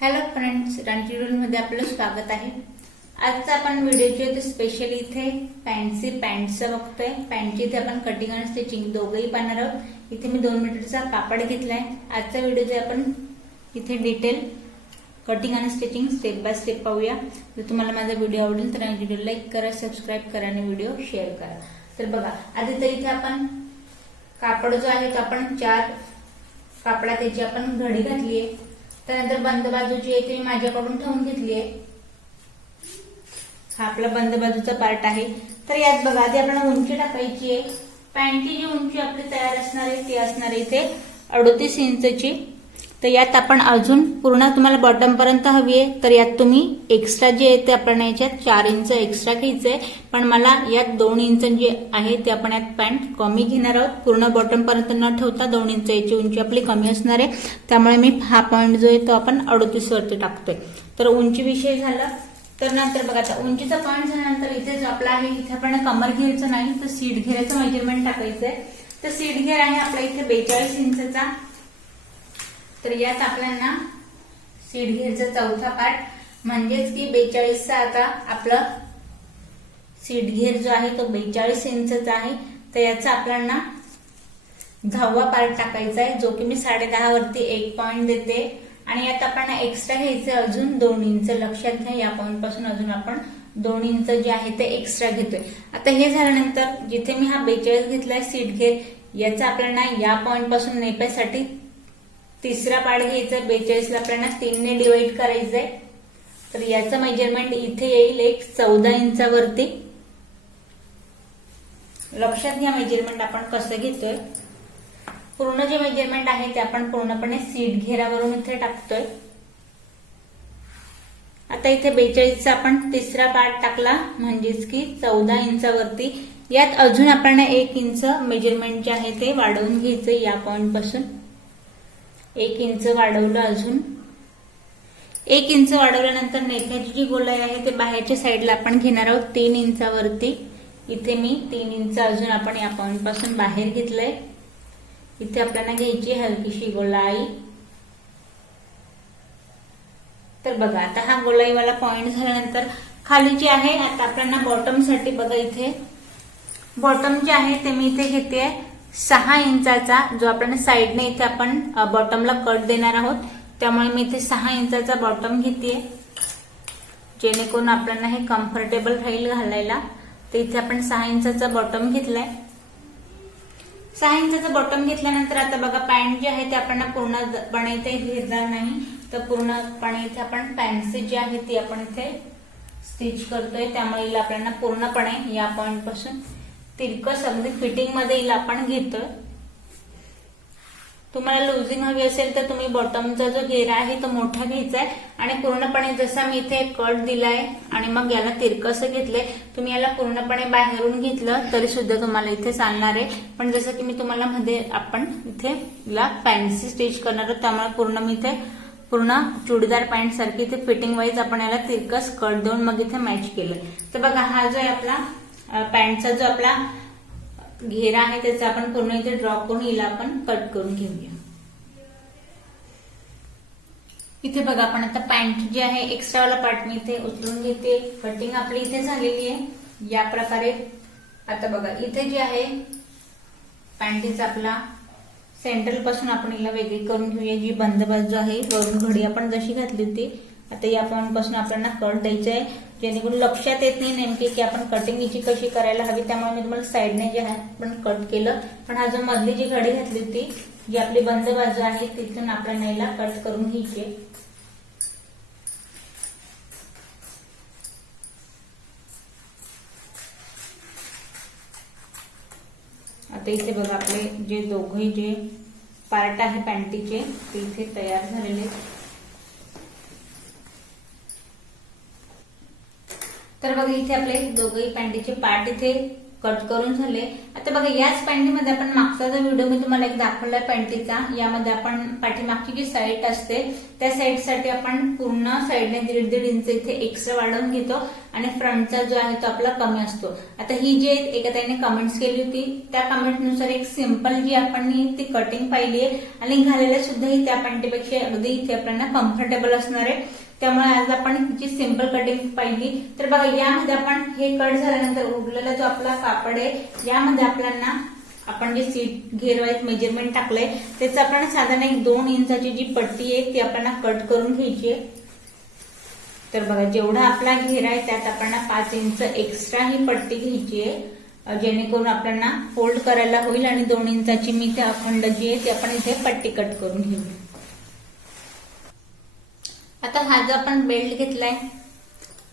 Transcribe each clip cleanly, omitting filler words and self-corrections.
Hello friends, Ranji मध्ये आपलं स्वागत आहे। आजचा आपण व्हिडिओ जो आहे स्पेशली इथे पॅन्टचं बघतोय। पॅन्टची इथे आपण कटिंग आणि स्टिचिंग दोघंही पाहणार आहोत। इथे मी 2 मीटरचा कापड घेतलाय। आजचा व्हिडिओ जो आपण इथे डिटेल कटिंग आणि स्टिचिंग स्टेप बाय स्टेप पाहूया। जर तुम्हाला माझा व्हिडिओ आवडेल तर व्हिडिओ लाईक करा, सबस्क्राइब करा आणि व्हिडिओ शेअर करा। तर बघा, आधी तर इथे आपण कापड जो आहे तो आपण 4 कापडात त्याची आपण घडी घातली आहे। त्यानंतर बंद बाजू जी आहे ती माझ्याकडून ठेवून घेतली आहे। हा आपला बंद बाजूचा पार्ट आहे। तर यात बघा, आधी आपल्याला उंची टाकायची आहे। पॅन्टची जी उंची आपली तयार असणार आहे ती असणार आहे इथे 38 इंचची। तर यात आपण अजून पूर्ण तुम्हाला बॉटम पर्यंत हवी आहे, तर यात तुम्ही एक्स्ट्रा जे आहे ते आपण याच्यात 4 इंच एक्स्ट्रा घ्यायचंय। पण मला यात 2 इंच जे आहे ते आपण यात पॅन्ट कमी घेणार आहोत। पूर्ण बॉटम पर्यंत न ठेवता 2 इंच याची उंची आपली कमी असणार आहे। त्यामुळे मी हा पॉइंट जो आहे तो आपण 38 वरती टाकतोय। तर उंची विषय झाला। तर नंतर बघा, आता उंचीचा पॉइंट झाल्यानंतर इथे जो आपला आहे इथे आपण कमर घेरचं नाही तर सीट घेराचं मेजरमेंट टाकायचंय। तर सीट घेर आहे आपल्या इथे 42 इंचचा। तर यात आपल्याला सीट घेरचा चौथा पार्ट म्हणजेच की 42चा आता आपला सीट घेर जो आहे तो 42 इंचचा आहे। तर याचा आपल्याला 10वा पार्ट टाकायचा आहे, जो की मी 10.5 वरती 1 पॉइंट देते। आणि यात आपण एक्स्ट्रा घ्यायचं अजून 2 इंच। लक्षात घ्या, या पॉइंट पासून अजून आपण 2 इंच जे आहे ते एक्स्ट्रा घेतोय। आता हे झाल्यानंतर जिथे मी हा 42 घेतलाय सीट घेर, याचा आपल्याला या पॉइंट पासून नेप्यासाठी तिसरा पार्ट घ्यायचा। 42 ला आपल्याला 3 ने डिवाइड करायचंय। तर याचं मेजरमेंट इथे येईल एक 14 इंचावरती। लक्षात घ्या मेजरमेंट आपण कसं घेतोय। पूर्ण जे मेजरमेंट आहे ते आपण पूर्णपणे सीट घेरावरून इथे टाकतोय। आता इथे 42चा आपण तिसरा पार्ट टाकला म्हणजेच की 14 इंचावरती। यात अजून आपल्याला 1 इंच मेजरमेंट जे आहे ते वाढवून घ्यायचंय। या पॉइंट पासून 1 इंच वाढवलं। अजून 1 इंच वाढवल्यानंतर नेफ्याची जी गोलाई आहे ते बाहेरच्या साईडला आपण घेणार आहोत 3 इंचावरती। इथे मी 3 इंच अजून आपण या पॉइंट पासून बाहेर घेतलंय। इथे आपल्याला घ्यायची हलकीशी गोलाई। तर बघा, आता हा गोलाईवाला पॉइंट झाल्यानंतर खाली जे आहे आता आपल्याला बॉटम साठी बघा, इथे बॉटम जे आहे ते मी इथे घेते 6 इंचाचा, जो आपण साइडने इथे आपण बॉटमला कट देणार आहोत। त्यामुळे मी इथे 6 इंचाचा बॉटम घेते, जेणेकरून आपल्याला हे कम्फर्टेबल राहील घालायला। तर इथे आपण 6 इंचाचा बॉटम घेतलाय। 6 इंचाचा बॉटम घेतल्यानंतर आता बघा, पॅन्ट जे आहे ते आपण पूर्णपणे इथे घेणार नाही, तर पूर्णपणे इथे आपण पॅन्टचे जे आहे ती आपण इथे स्टिच करतोय। त्यामुळे आपल्याला पूर्णपणे या पॉइंट पासून तिरकस अगदी फिटिंग मध्ये येईल आपण घेतोय। तुम्हाला लुजिंग हवी असेल तर तुम्ही बॉटमचा जो घेरा आहे तो मोठा घ्यायचा आहे आणि पूर्णपणे जसा मी इथे कट दिलाय आणि मग याला तिरकस घेतलंय। तुम्ही याला पूर्णपणे बाहेरून घेतलं तरी सुद्धा तुम्हाला इथे चालणार आहे। पण जसं की मी तुम्हाला मध्ये आपण इथे ला पॅन्टची स्टिच करणार आहोत, त्यामुळे पूर्ण मी इथे पूर्ण चुडीदार पॅन्ट सारखी इथे फिटिंग वाईज आपण याला तिरकस कट देऊन मग इथे मॅच केलंय। तर बघा, हा जो आहे आपला पॅन्टचा जो आपला घेरा आहे त्याचा आपण पूर्ण इथे ड्रॉ करून हिला आपण कट करून घेऊया। इथे बघा, आपण आता पॅन्ट जे आहे एक्स्ट्रा वाला पार्ट मी इथे उचलून घेते। कटिंग आपली इथे झालेली आहे या प्रकारे। आता बघा, इथे जे आहे पॅन्टीचा आपला सेंटर पासून आपण हिला वेगळी करून घेऊया। जी बंद बाजू आहे वरून घडी आपण जशी घातली होती, आता या पॉइंट पासून आपल्याला कट द्यायचं आहे, जेणेकरून लक्षात येत नाही नेमकी की आपण कटिंग हिची कशी करायला हवी। त्यामुळे मी तुम्हाला साइडने जे आहे आपण कट केलं, पण हा जो मधली जी घडी घातली होती जी आपली बंद बाजू आहे तिथून आपल्याला हिला कट करून घ्यायची। आता इथे बघा, आपले जे दोघे जे पार्ट आहे पॅन्टीचे ते इथे तयार झालेले। तर बघा, इथे आपले दोघेही पॅन्टीचे पार्ट इथे कट करून झाले। आता बघा याच पॅन्टीमध्ये आपण मागचा जो व्हिडिओ मी तुम्हाला एक दाखवलाय पॅन्टीचा, यामध्ये आपण पाठीमागची जी साईड असते त्या साईडसाठी आपण पूर्ण साईडने 1.5 इंच इथे एक्स्ट्रा वाढवून घेतो आणि फ्रंटचा जो आहे तो आपला कमी असतो। आता ही जी एका ताईने कमेंट्स केली होती त्या कमेंटनुसार एक सिंपल जी आपण ती कटिंग पाहिली आहे आणि घालायला सुद्धा ही त्या पॅन्टीपेक्षा अगदी इथे आपल्याला कम्फर्टेबल असणार आहे। त्यामुळे आज आपण हिची सिंपल कटिंग पाहिली। तर बघा यामध्ये आपण हे कट झाल्यानंतर उरलेला जो आपला कापड आहे यामध्ये आपल्याला आपण जे सीट घेर वाईज मेजरमेंट टाकलंय त्याचं आपण साधारण एक 2 इंचाची जी पट्टी आहे ती आपल्याला कट करून घ्यायची आहे। तर बघा जेवढा आपला घेरा आहे त्यात आपण 5 इंच एक्स्ट्रा ही पट्टी घ्यायची आहे जेणेकरून आपल्याला फोल्ड करायला होईल आणि 2 इंचाची मी ते अखंड जी आहे ती आपण इथे पट्टी कट करून घेऊ। आता हा जो आपण बेल्ट घेतलाय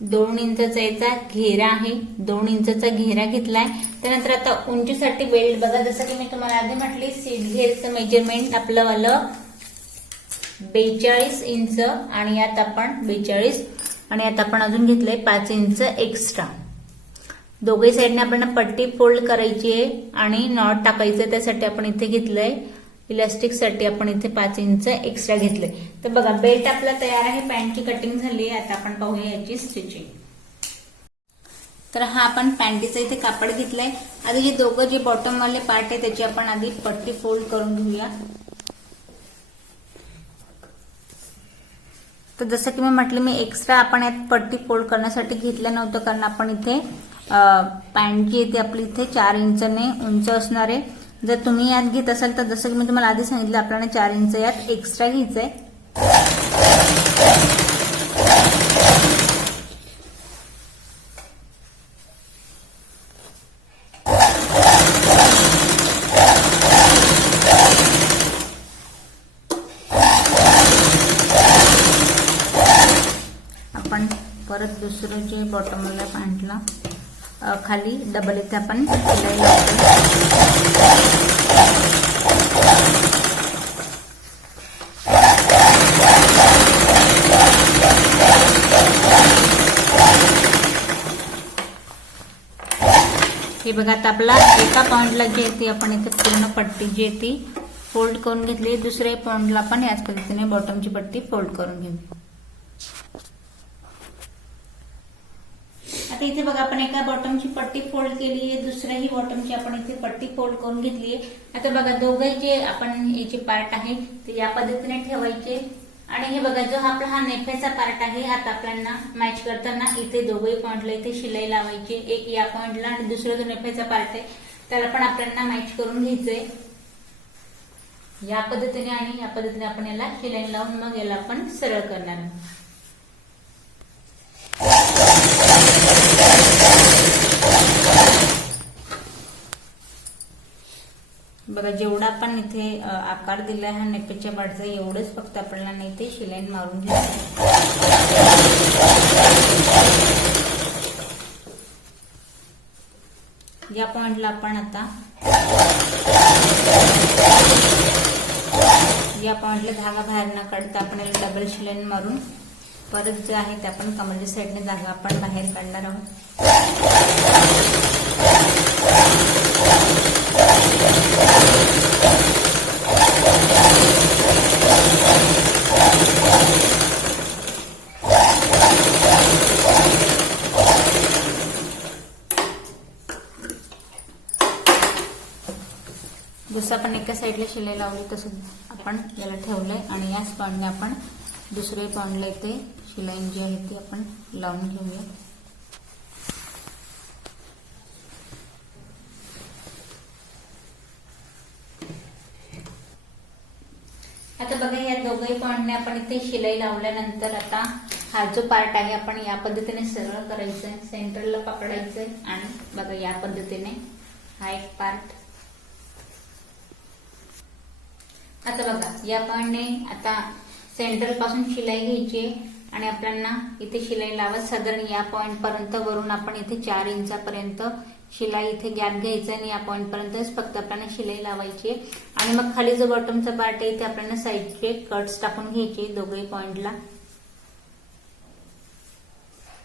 2 इंचाचा याचा घेरा आहे, 2 इंचाचा घेरा घेतलाय। त्यानंतर आता उंचीसाठी बेल्ट बघा जसं की मी तुम्हाला आधी म्हटली सीट घेरचं मेजरमेंट आपलं वालं 42 इंच आणि यात आपण 42 आणि यात आपण अजून घेतलंय 5 इंच एक्स्ट्रा। दोघे साईडने आपण पट्टी फोल्ड करायची आहे आणि नॉट टाकायचं, त्यासाठी आपण इथे घेतलंय इलास्टिक साठी आपण इथे 5 इंच एक्स्ट्रा घेतले। तर बघा बेल्ट आपला तयार आहे, पॅन्टची कटिंग झाली आहे। आता आपण पाहूया याची स्टिचिंग। तर हा आपण पॅन्टीचा इथे कापड घेतलाय। आधी जे दोघं जे बॉटम वाले पार्ट आहे त्याची आपण आधी पट्टी फोल्ड करून घेऊया। तर जसं की मी म्हटलं मी एक्स्ट्रा आपण यात पट्टी फोल्ड करण्यासाठी घेतलं नव्हतं कारण आपण इथे पॅन्ट जी आहे आपली इथे 4 इंचने उंच असणार आहे। जर तुम्ही यात घेत असाल तर जसं की मी तुम्हाला आधी सांगितलं आपल्याला 4 इंच यात एक्स्ट्रा घ्यायचंय। आपण परत दुसरं जे बॉटम वाला पॅन्टला खाली डबल इथे आपण शिलाई लावतो। हे बघा आता आपला एका पॉइंटला जी आहे ती आपण इथे पूर्ण पट्टी जी आहे ती फोल्ड करून घेतली, दुसऱ्या पॉइंटला आपण याच पद्धतीने बॉटमची पट्टी फोल्ड करून घेऊ। आता इथे बघा आपण एका बॉटमची पट्टी फोल्ड केली आहे, दुसऱ्याही बॉटमची आपण इथे पट्टी फोल्ड करून घेतली आहे। आता बघा दोघे जे आपण हे जे पार्ट आहे ते या पद्धतीने ठेवायचे आणि हे बघा जो आपला हा नेफ्याचा पार्ट आहे आता आपल्याला मॅच करताना इथे दोघेही पॉइंटला इथे शिलाई लावायची, एक या पॉइंटला आणि दुसरा जो नेफ्याचा पार्ट आहे त्याला पण आपल्याला मॅच करून घ्यायचंय या पद्धतीने आणि या पद्धतीने आपण याला शिलाई लावून मग याला आपण सरळ करणार आहोत। बघा जेवढा आपण इथे आकार दिलाय हा नेपेच्या पार्टचा एवढंच फक्त आपल्याला इथे शिलाई मारून घ्यायचं। या पॉइंटला आपण आता या पॉइंटला धागा बाहेर न काढता आपण याला डबल शिलाई मारून परत जे आहे ते आपण कमरेच्या साईडने धागा आपण बाहेर काढणार आहोत। जसं आपण एका साईडला शिलाई लावली तसं आपण याला ठेवलंय आणि याच पॉइंटने आपण दुसऱ्या पॉइंटला इथे शिलाई जी आहे ती आपण लावून घेऊया। आता बघा या दोघही पॉइंटने आपण इथे शिलाई लावल्यानंतर आता हा जो पार्ट आहे आपण या पद्धतीने सरळ करायचंय, सेंटरला पकडायचंय आणि बघा या पद्धतीने हा एक पार्ट। आता बघा या पॉइंटने आता सेंटर पासून शिलाई घ्यायची आणि आपल्याला इथे शिलाई लावत साधारण या पॉइंट पर्यंत वरून आपण इथे 4 इंचापर्यंत शिलाई इथे गॅप घ्यायचा आणि या पॉइंट पर्यंतच फक्त आपल्याला शिलाई लावायची आणि मग खाली जो बॉटमचा पार्ट आहे ते आपल्याला साईडचे कट्स टाकून घ्यायचे दोघेही पॉइंटला।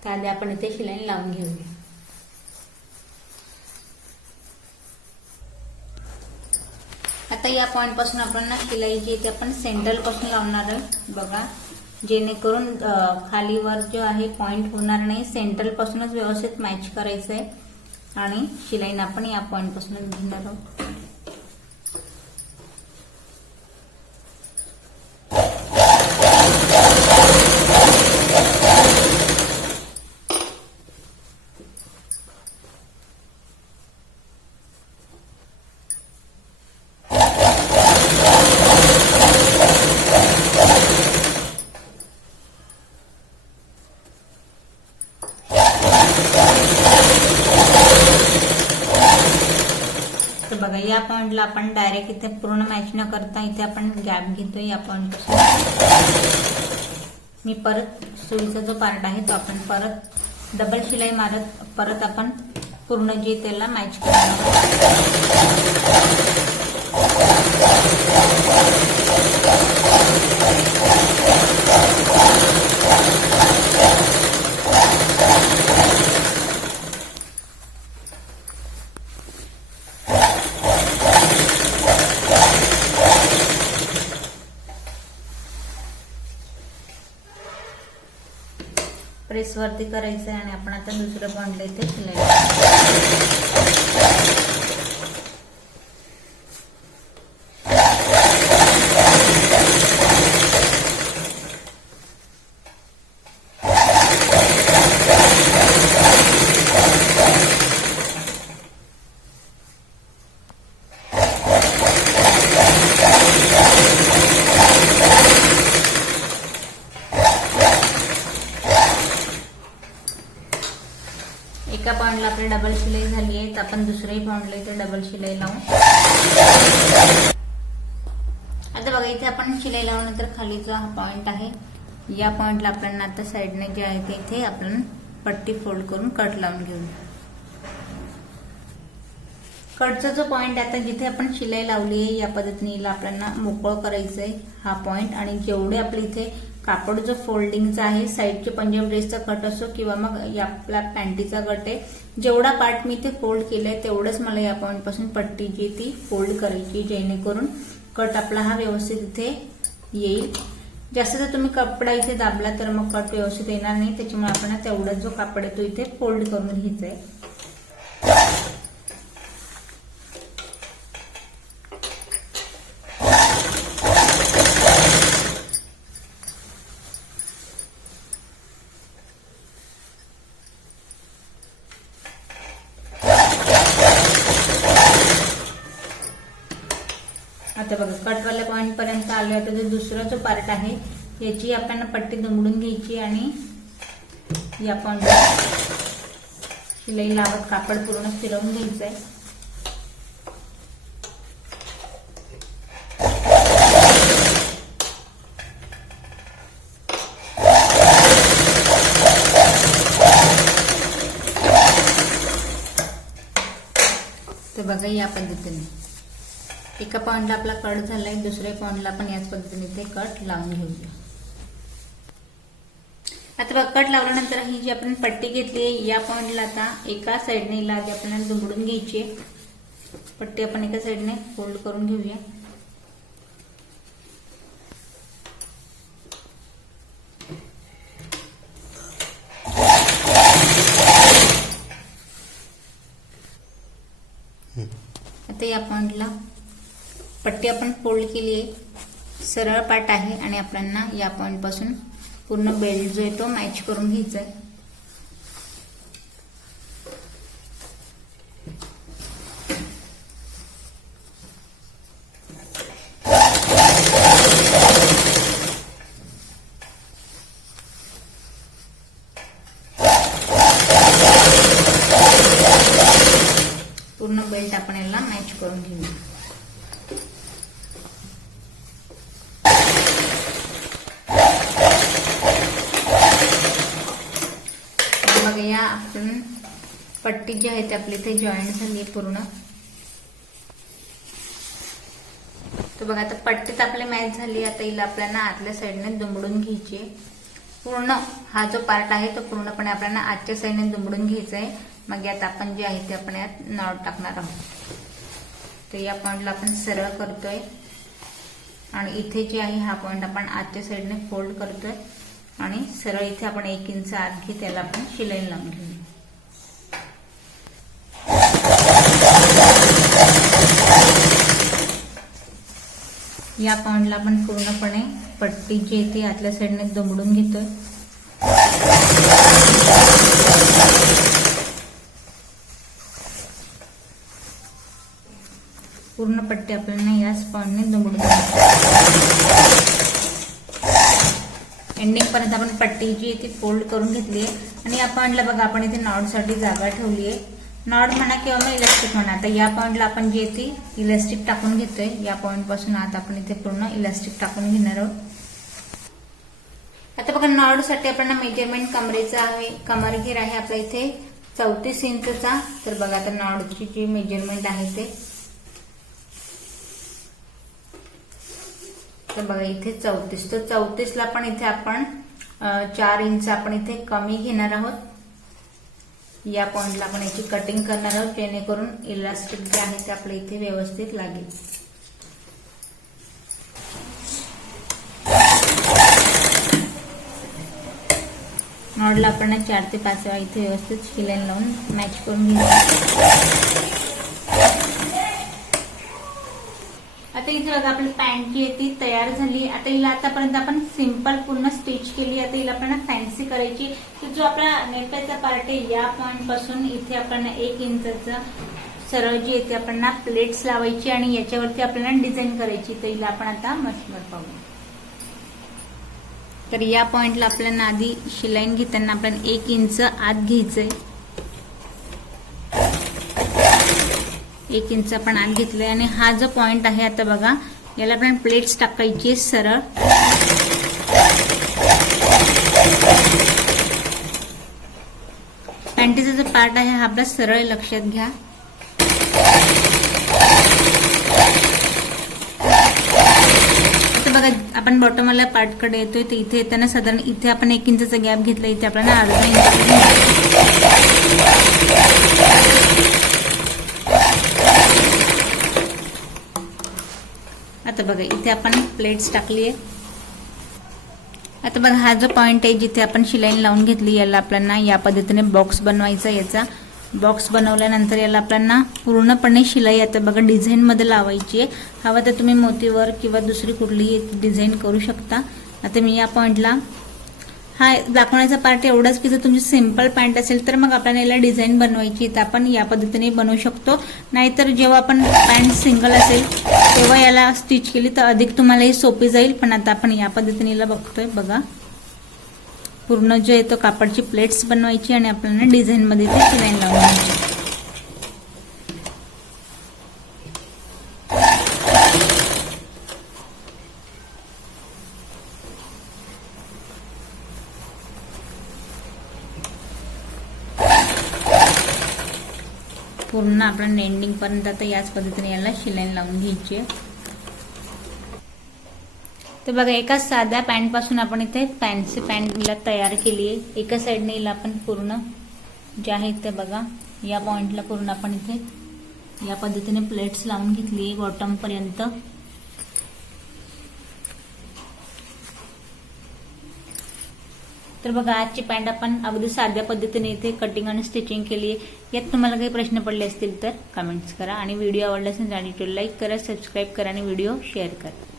त्याआधी आपण इथे शिलाई लावून घेऊया। आता या पॉइंट पासून आपण ना शिलाई जी ते आपण सेंट्रल पासून लावणार आहे बघा, जेणेकरून खालीवर जो आहे पॉइंट होणार नाही, सेंट्रल पासूनच व्यवस्थित मॅच करायचं आहे आणि शिलाईन आपण या पॉइंट पासूनच घेणार आहोत. बघा या पॉइंटला आपण डायरेक्ट इथे पूर्ण मॅच न करता इथे आपण गॅप घेतोय या पॉइंट पासून. मी परत सुईचा जो पार्ट आहे तो आपण परत डबल शिलाई मारत परत आपण पूर्ण जे त्याला मॅच करणार. प्रेस वरती करायचं आहे आणि आपण आता दुसरं पॉइंटला इथे शिलाई. एका पॉइंटला आपली डबल शिलाई झाली आहे, तर आपण दुसऱ्याही पॉइंटला इथे डबल शिलाई लावू. आता बघा इथे आपण शिलाई लावल्यानंतर खालीचा हा पॉइंट आहे, या पॉइंटला आपल्याला आता साईडने जे आहे ते इथे आपण पट्टी फोल्ड करून कट लावून घेऊ. कटचा जो पॉइंट आता जिथे आपण शिलाई लावली आहे या पद्धतीने आपल्याला मोकळं करायचं आहे हा पॉइंट. आणि जेवढे आपले इथे कापड जो फोल्डिंगचा आहे, साईडचे पंजाब ड्रेसचा कट असो किंवा मग या आपला पॅन्टीचा कट आहे, जेवढा पार्ट मी इथे फोल्ड केलाय तेवढंच मला या पॉइंट पासून पट्टी जी ती फोल्ड करायची, जेणेकरून कट आपला हा व्यवस्थित इथे येईल. जास्त जर तुम्ही कपडा इथे दाबला तर मग कट व्यवस्थित येणार नाही, त्याच्यामुळे आपण तेवढा जो कापड आहे तो इथे फोल्ड करून घ्यायचा आहे. आता बघा कटवाल्या पॉइंट पर्यंत आले, आता जो दुसरा जो पार्ट आहे याची आपण पट्टी दुमडून घ्यायची आणि या पॉइंटला शिलाई लावत कापड पूर्ण फिरवून घ्यायचंय. तर बघा या पद्धतीने एका पॉइंटला आपला कट झालाय, दुसऱ्या पॉइंटला आपण याच पद्धतीने ते कट लावून घेऊया. आता बघा कट लावल्यानंतर ही जी आपण पट्टी घेतली आहे या पॉइंटला आता एका साईडने लाज आपल्याला दुमडून घ्यायची आहे. पट्टी आपण एका साईडने फोल्ड करून घेऊया. आता या पॉइंटला पट्टी आपण फोल्ड केली आहे, सरळ पाट आहे आणि आपल्याला या पॉइंट पासून पूर्ण बेल्ट जो आहे तो मॅच करून घ्यायचा आहे. पूर्ण बेल्ट आपण याला मॅच करून घेऊया. बघा या आपण पट्टी जी आहे ती आपली इथे जॉईंट झाली पूर्ण. तर बघा आता पट्टीत आपली मॅच झाली. आता हिला आपल्याला आतल्या साईडने दुमडून घ्यायची आहे. पूर्ण हा जो पार्ट आहे तो पूर्णपणे आपल्याला आतच्या साईडने दुमडून घ्यायचा आहे. मग यात आपण जे आहे ते आपण यात नॉट टाकणार आहोत. तर या पॉइंटला आपण सरळ करतोय आणि इथे जे आहे हा पॉइंट आपण आतच्या साईडने फोल्ड करतोय आणि सरळ इथे आपण 1 इंच आत घेत त्याला आपण शिलाई लावून घेऊ. या पॉइंटला आपण पूर्णपणे पट्टी जी आहे ती आतल्या साईडने दुमडून घेतोय. पूर्ण पट्टी आपल्याला याच पॉइंटने दुमडून घ्यायची. एंडिंग पर्यंत आपण पट्टी जी आहे ती फोल्ड करून घेतली आहे आणि या पॉइंटला बघा आपण इथे नॉटसाठी जागा ठेवली आहे. नॉट म्हणा किंवा मग इलास्टिक म्हणा. आता या पॉइंटला आपण जे ती इलास्टिक टाकून घेतोय. या पॉइंट पासून आता आपण इथे पूर्ण इलास्टिक टाकून घेणार आहोत. आता बघा नॉटसाठी आपल्याला मेजरमेंट कमरेचा आहे. कमर घेर आहे आपल्या इथे 34 इंचचा. तर बघा आता नॉटची जी मेजरमेंट आहे ते तर बघा इथे 34. तर 34ला पण इथे आपण 4 इंच आपण इथे कमी घेणार आहोत. या पॉइंटला आपण याची कटिंग करणार आहोत जेणेकरून इलास्टिक जे आहे ते आपल्या इथे व्यवस्थित लागेल. नॉटला आपण 4 ते 5 वेळा इथे व्यवस्थित शिलाई लावून मॅच करून घेऊ. आता इथे बघा आपली पॅन्ट जी आहे ती तयार झाली. आता हिला आतापर्यंत आपण सिंपल पूर्ण स्टिच केली. आता हिला आपल्याला फॅन्सी करायची. तर जो आपला नेपेचा पार्ट आहे या पॉइंट पासून इथे आपल्याला 1 इंचचा सरळ जी आहे ती आपल्याला प्लेट्स लावायची आणि याच्यावरती आपल्याला डिझाईन करायची. तर हिला आपण आता मशीनवर पाहू. तर या पॉइंटला आपल्याला आधी शिलाई घेताना आपल्याला 1 इंच आत घ्यायचंय. 1 इंच आपण आत घेतलंय आणि हा जो पॉइंट आहे आता बघा याला आपण प्लेट्स टाकायची सरळ. पॅन्टीचा जो पार्ट आहे हा आपला सरळ लक्षात घ्या. आता बघा आपण बॉटमवाल्या पार्ट कडे येतोय. तर इथे येताना साधारण इथे आपण 1 इंचचा गॅप घेतला. इथे आपल्याला अर्धा इंच. आता बघा इथे आपण प्लेट्स टाकली आहे. आता बघा हा जो पॉइंट आहे जिथे आपण शिलाई लावून घेतली याला आपल्याला या पद्धतीने बॉक्स बनवायचा. याचा बॉक्स बनवल्यानंतर याला आपल्याला पूर्णपणे शिलाई आता बघा डिझाईन मध्ये लावायची आहे. हवं तर तुम्ही मोतीवर किंवा दुसरी कुठलीही डिझाईन करू शकता. आता मी या पॉइंटला हा दाखवण्याचा पार्ट एवढाच की जर तुमची सिंपल पॅन्ट असेल तर मग आपल्याला याला डिझाईन बनवायची तर आपण या पद्धतीने बनवू शकतो. नाहीतर जेव्हा आपण पॅन्ट सिंगल असेल तेव्हा याला स्टिच केली तर अधिक तुम्हाला ही सोपी जाईल. पण आता आपण या पद्धतीने बघतोय. बघा पूर्ण जे आहे तो कापडची प्लेट्स बनवायची आणि आपल्याला डिझाईन मध्ये ते शिलाई लावून पूर्ण आपण एंडिंग पर्यंत आता याच पद्धतीने याला शिलाई लावून घ्यायची. तर बघा एका साध्या पॅन्ट पासून आपण इथे फॅन्सी पॅन्टला तयार केली आहे. एका साईडने हिला आपण पूर्ण जे आहे ते बघा या पॉइंटला पूर्ण आपण इथे या पद्धतीने प्लेट्स लावून घेतली आहे बॉटम पर्यंत. तर बघा आजची पॅन्ट आपण अगदी साध्या पद्धतीने इथे कटिंग आणि स्टिचिंग केली आहे. यात तुम्हाला काही प्रश्न पडले असतील तर कमेंट्स करा आणि व्हिडिओ आवडला असेल तर लाईक करा, सबस्क्राईब करा आणि व्हिडिओ शेअर करा.